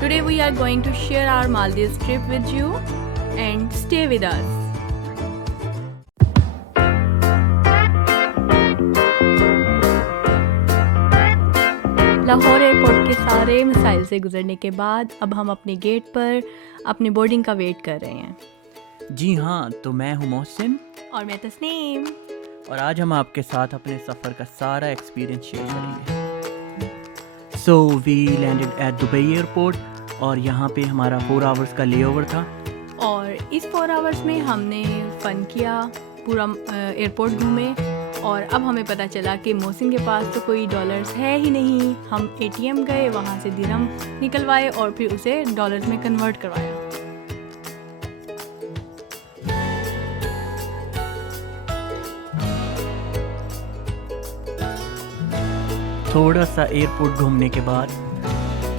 Today we are going to share our Maldives trip with you and stay with us. Lahore airport के सारे मसाइल से गुजरने के बाद अब हम अपने गेट पर अपनी बोर्डिंग का वेट कर रहे हैं। जी हाँ, तो मैं हूँ मोहसिन और मैं तस्नीम। और आज हम आपके साथ अपने सफ़र का सारा एक्सपीरियंस शेयर करेंगे। So we landed at Dubai airport और यहाँ पे हमारा 4 आवर्स का लेओवर था। और इस 4 आवर्स में हमने फ़न किया, पूरा एयरपोर्ट घूमे और अब हमें पता चला कि मोहसिन के पास तो कोई डॉलर्स है ही नहीं। हम एटीएम गए, वहाँ से दिरहम निकलवाए और फिर उसे डॉलर्स में कन्वर्ट करवाया। थोड़ा सा एयरपोर्ट घूमने के बाद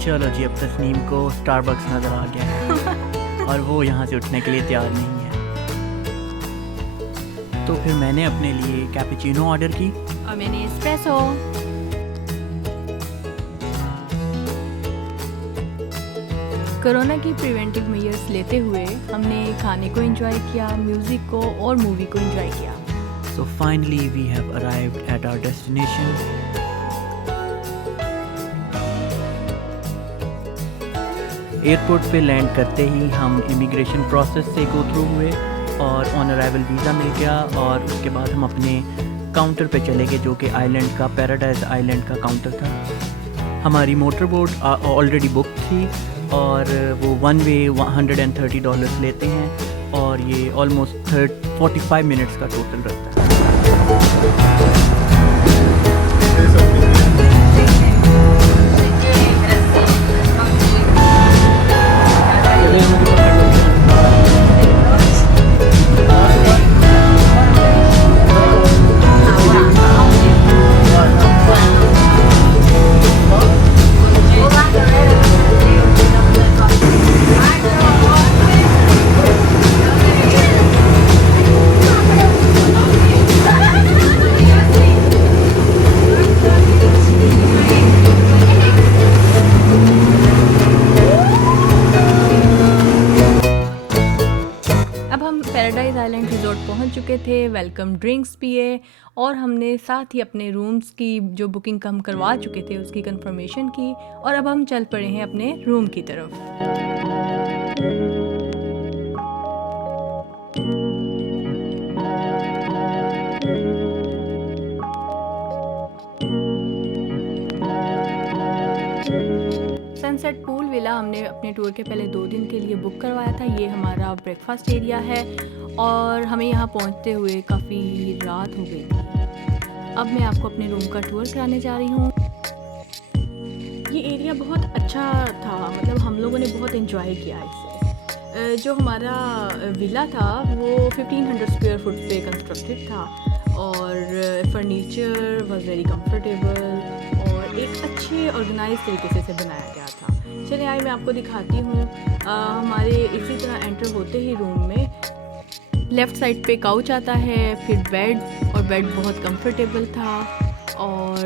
चलो जी, अब तस्नीम को स्टारबक्स नज़र आ गया है और वो यहाँ से उठने के लिए तैयार नहीं है। तो फिर मैंने अपने लिए कैपुचिनो ऑर्डर की और मैंने एस्प्रेसो। कोरोना की प्रिवेंटिव मेजर्स लेते हुए हमने खाने को एंजॉय किया, म्यूज़िक को और मूवी को एंजॉय किया। So finally we have arrived at our destination. Airport पे लैंड करते ही हम इमिग्रेशन प्रोसेस से गो थ्रू हुए और ऑन अराइवल वीज़ा मिल गया और उसके बाद हम अपने काउंटर पे चले गए जो कि आइलैंड का पैराडाइज आइलैंड का काउंटर था। हमारी मोटर बोट ऑलरेडी बुक थी और वो वन वे $130 लेते हैं और ये ऑलमोस्ट 45 मिनट्स का टोटल रहता है। पैराडाइज आइलैंड रिजॉर्ट पहुंच चुके थे, वेलकम ड्रिंक्स पिए और हमने साथ ही अपने रूम्स की जो बुकिंग हम करवा चुके थे उसकी कंफर्मेशन की और अब हम चल पड़े हैं अपने रूम की तरफ। सनसेट पूल विला हमने अपने टूर के पहले 2 दिन के लिए बुक करवाया था। ये हमारा ब्रेकफास्ट एरिया है और हमें यहाँ पहुँचते हुए काफ़ी रात हो गई थी। अब मैं आपको अपने रूम का टूर कराने जा रही हूँ। ये एरिया बहुत अच्छा था, मतलब हम लोगों ने बहुत एंजॉय किया इससे। जो हमारा विला था वो 1500 स्क्वायर फुट पे कंस्ट्रक्टेड था और फर्नीचर वॉज वेरी कंफर्टेबल और एक अच्छे ऑर्गेनाइज तरीके से बनाया गया था। चलिए आइए मैं आपको दिखाती हूँ। हमारे इसी तरह एंटर होते ही रूम में लेफ़्ट साइड पे काउच आता है, फिर बेड और बेड बहुत कंफर्टेबल था और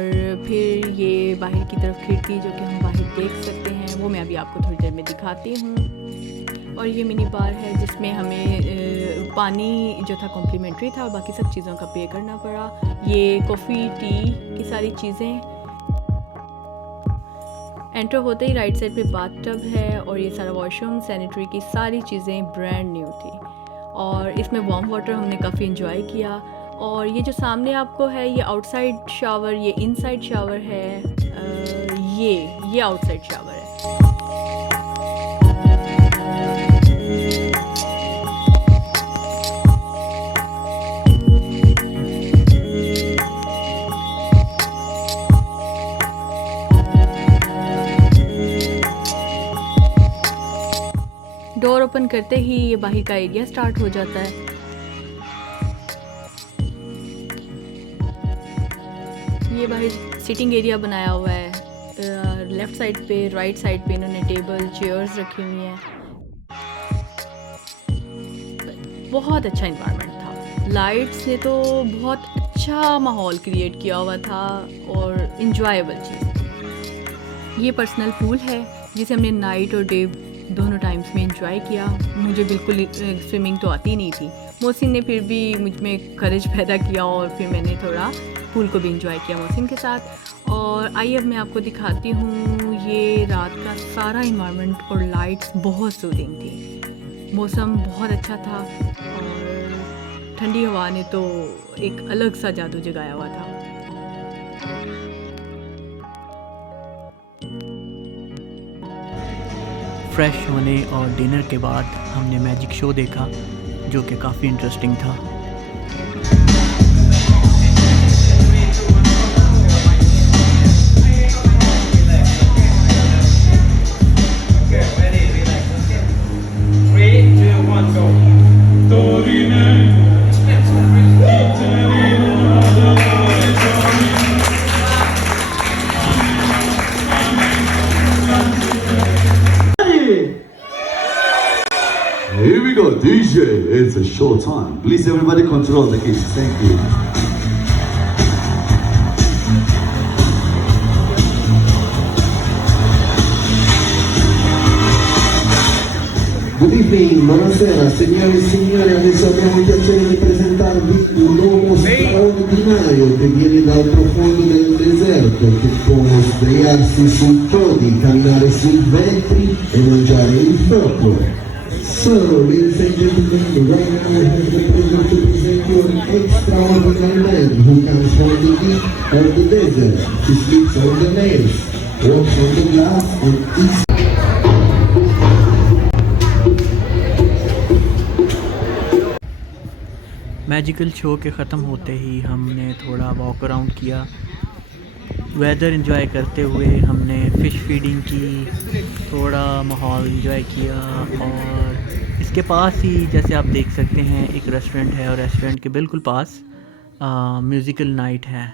फिर ये बाहर की तरफ खिड़की जो कि हम बाहर देख सकते हैं वो मैं अभी आपको थोड़ी देर में दिखाती हूँ। और ये मिनी बार है जिसमें हमें पानी जो था कॉम्प्लीमेंट्री था और बाकी सब चीज़ों का पे करना पड़ा। ये कॉफ़ी टी की सारी चीज़ें। एंटर होते ही राइट साइड पे बाथटब है और ये सारा वॉशरूम, सैनिटरी की सारी चीज़ें ब्रांड न्यू थी और इसमें वार्म वाटर हमने काफ़ी एंजॉय किया। और ये जो सामने आपको है ये आउटसाइड शावर, ये इनसाइड शावर है, ये आउटसाइड शावर है। डोर ओपन करते ही ये बाहर का एरिया स्टार्ट हो जाता है। ये बाहर सिटिंग एरिया बनाया हुआ है। लेफ़्ट साइड पे, राइट साइड पे इन्होंने टेबल चेयर्स रखी हुई हैं। बहुत अच्छा इन्वायरमेंट था। लाइट्स ने तो बहुत अच्छा माहौल क्रिएट किया हुआ था और इन्जॉयबल चीज़। ये पर्सनल पूल है जिसे हमने नाइट और डे दोनों टाइम्स में एंजॉय किया। मुझे बिल्कुल स्विमिंग तो आती नहीं थी। मोहसिन ने फिर भी मुझ में करेज पैदा किया और फिर मैंने थोड़ा पूल को भी एंजॉय किया मोहसिन के साथ। और आइए अब मैं आपको दिखाती हूँ ये रात का सारा इन्वायरमेंट और लाइट्स बहुत सूदिंग थी। मौसम बहुत अच्छा था और ठंडी हवा ने तो एक अलग सा जादू जगाया हुआ था। फ्रेश होने और डिनर के बाद हमने मैजिक शो देखा जो कि काफ़ी इंटरेस्टिंग था। Here we go, DJ. It's a show time. Please, everybody, control the keys. Thank you. Good evening, buonasera signore e signori, adesso abbiamo il piacere di presentarvi un uomo straordinario che viene dal profondo del deserto, che può sdraiarsi sui podi, camminare sui vetri e mangiare il fuoco. So, ladies and gentlemen, right now I have the pleasure to present you an extraordinary man who comes from the deep of the desert. He sleeps on the nails, walks on the glass, and eats magical show के ख़त्म होते ही हमने थोड़ा walk around किया, weather enjoy करते हुए हमने fish feeding की, थोड़ा माहौल एंजॉय किया। और इसके पास ही जैसे आप देख सकते हैं एक रेस्टोरेंट है और रेस्टोरेंट के बिल्कुल पास म्यूज़िकल नाइट है।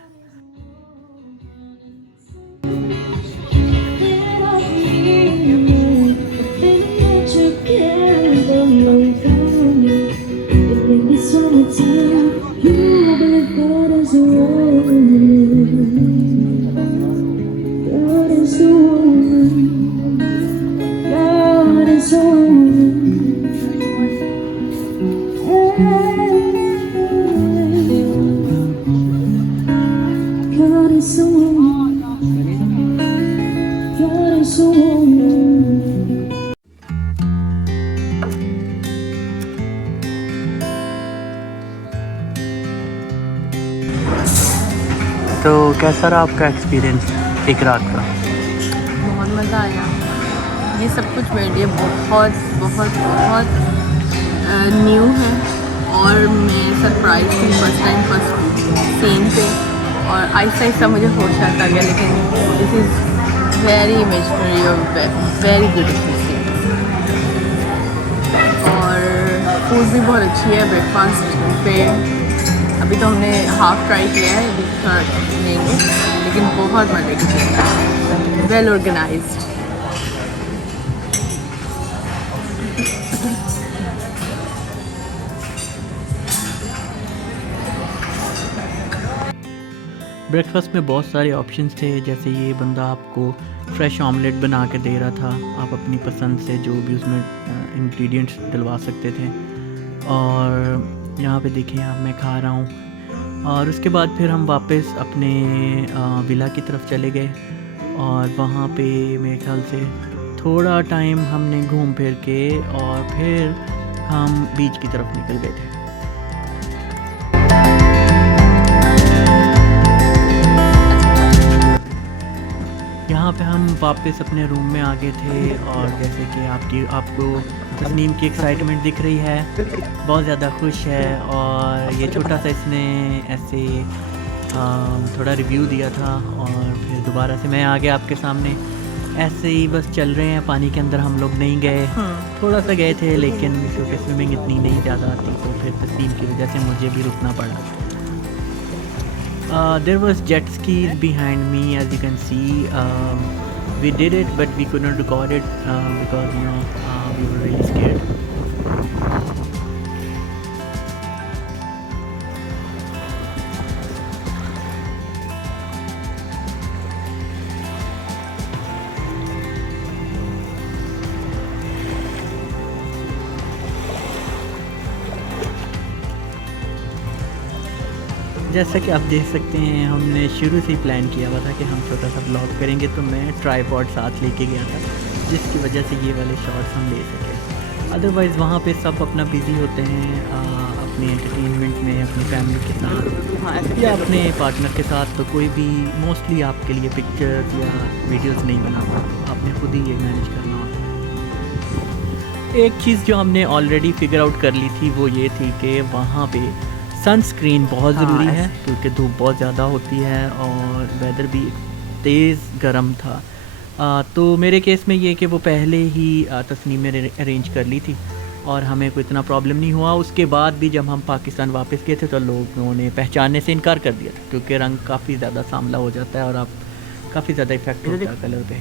तो कैसा रहा आपका एक्सपीरियंस एक रात का? बहुत मज़ा आया। ये सब कुछ मेरे लिए बहुत बहुत बहुत न्यू है और मैं सरप्राइज थी फर्स्ट टाइम फर्स्ट सीन पे और आहिस्ता आहिस्ता मुझे होश आता गया। लेकिन दिस इज़ वेरी इमेजिनरी और वेरी ब्यूटीफुल सीन। और फूड भी बहुत अच्छी है ब्रेकफास्ट पे। अभी तो हमने हाफ ट्राई किया है, अभी थोड़ा लेंगे, लेकिन बहुत मज़े की चीज़ है, वेल ऑर्गेनाइज्ड। ब्रेकफास्ट में बहुत सारे ऑप्शंस थे, जैसे ये बंदा आपको फ्रेश ऑमलेट बना के दे रहा था, आप अपनी पसंद से जो भी उसमें इंग्रेडिएंट्स डलवा सकते थे। और यहाँ पे देखिए आप मैं खा रहा हूँ। और उसके बाद फिर हम वापस अपने विला की तरफ चले गए और वहाँ पे मेरे ख्याल से थोड़ा टाइम हमने घूम फिर के और फिर हम बीच की तरफ निकल गए थे। यहाँ पे हम वापस अपने रूम में आ गए थे और जैसे कि आपको तस्नीम की एक्साइटमेंट दिख रही है, बहुत ज़्यादा खुश है। और ये छोटा सा इसने ऐसे थोड़ा रिव्यू दिया था और फिर दोबारा से मैं आ गया आपके सामने। ऐसे ही बस चल रहे हैं, पानी के अंदर हम लोग नहीं गए, थोड़ा सा गए थे, लेकिन क्योंकि स्विमिंग इतनी नहीं ज़्यादा आती तो फिर तस्नीम की वजह से मुझे भी रुकना पड़ा। There was jet skis behind me, as you can see. We did it, but we could not record it because we were really scared. जैसा कि आप देख सकते हैं हमने शुरू से ही प्लान किया हुआ था कि हम छोटा सा ब्लॉग करेंगे, तो मैं ट्राईपॉड साथ लेके गया था जिसकी वजह से ये वाले शॉट्स हम ले सके। अदरवाइज़ वहाँ पे सब अपना बिज़ी होते हैं अपने एंटरटेनमेंट में, अपनी फैमिली के साथ या अपने पार्टनर के साथ, तो कोई भी मोस्टली आपके लिए पिक्चर्स या वीडियोस नहीं बनाता, आपने खुद ही ये मैनेज करना होता है। एक चीज़ जो हमने ऑलरेडी फिगर आउट कर ली थी वो ये थी कि वहाँ पे सनस्क्रीन बहुत ज़रूरी है क्योंकि धूप बहुत ज़्यादा होती है और वेदर भी तेज़ गर्म था। तो मेरे केस में ये कि वो पहले ही तस्नीम ने अरेंज कर ली थी और हमें कोई इतना प्रॉब्लम नहीं हुआ। उसके बाद भी जब हम पाकिस्तान वापस गए थे तो लोगों ने पहचानने से इनकार कर दिया था क्योंकि रंग काफ़ी ज़्यादा सांवला हो जाता है और आप काफ़ी ज़्यादा इफेक्ट होता है कलर पे।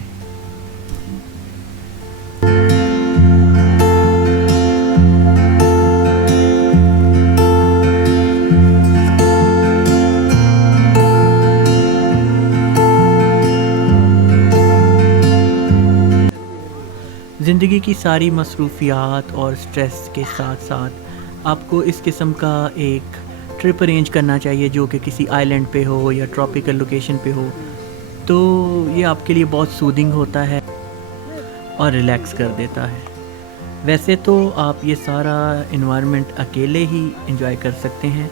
ज़िंदगी की सारी मसरूफ़ियात और स्ट्रेस के साथ साथ आपको इस किस्म का एक ट्रिप अरेंज करना चाहिए जो कि किसी आइलैंड पे हो या ट्रॉपिकल लोकेशन पे हो, तो ये आपके लिए बहुत सूदिंग होता है और रिलैक्स कर देता है। वैसे तो आप ये सारा इन्वायरमेंट अकेले ही एंजॉय कर सकते हैं,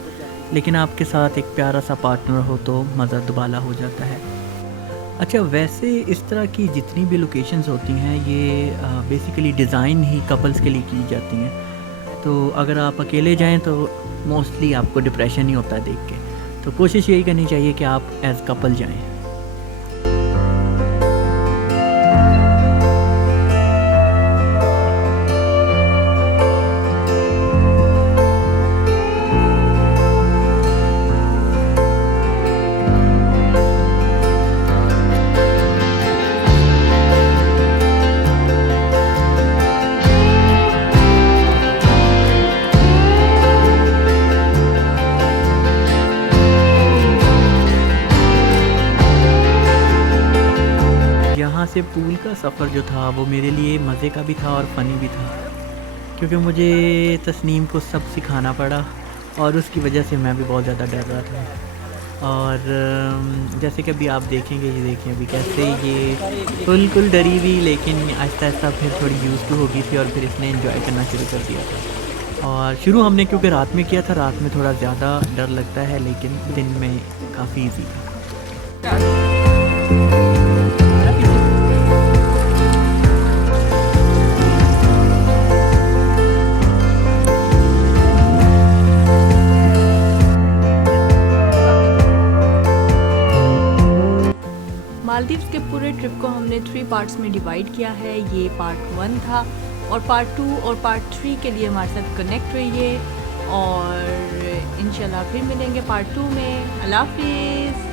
लेकिन आपके साथ एक प्यारा सा पार्टनर हो तो मज़ा दुबाला हो जाता है। अच्छा, वैसे इस तरह की जितनी भी लोकेशंस होती हैं ये बेसिकली डिज़ाइन ही कपल्स के लिए की जाती हैं, तो अगर आप अकेले जाएं तो मोस्टली आपको डिप्रेशन ही होता है देख के, तो कोशिश यही करनी चाहिए कि आप एज़ कपल जाएं। यहाँ से पूल का सफ़र जो था वो मेरे लिए मज़े का भी था और फ़नी भी था क्योंकि मुझे तस्नीम को सब सिखाना पड़ा और उसकी वजह से मैं भी बहुत ज़्यादा डर रहा था। और जैसे कि अभी आप देखेंगे, ये देखें अभी कैसे ये बिल्कुल डरी हुई, लेकिन आहिस्ता आहिस्ता फिर थोड़ी यूज़ टू हो गई थी और फिर इसने एंजॉय करना शुरू कर दिया था। और शुरू हमने क्योंकि रात में किया था, रात में थोड़ा ज़्यादा डर लगता है लेकिन दिन में काफ़ी ईजी था। मालदीव्स के पूरे ट्रिप को हमने 3 पार्ट्स में डिवाइड किया है। ये पार्ट 1 था और पार्ट 2 और पार्ट 3 के लिए हमारे साथ कनेक्ट रहिए और इंशाल्लाह फिर मिलेंगे पार्ट 2 में। अल्लाह हाफिज़।